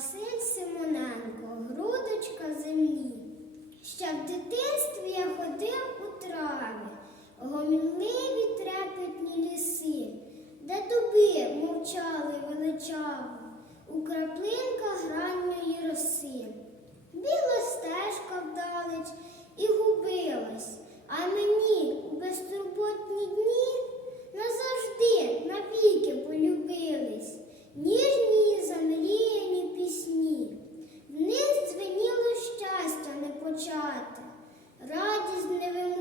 Василь Симоненко, співати, радість невимовна.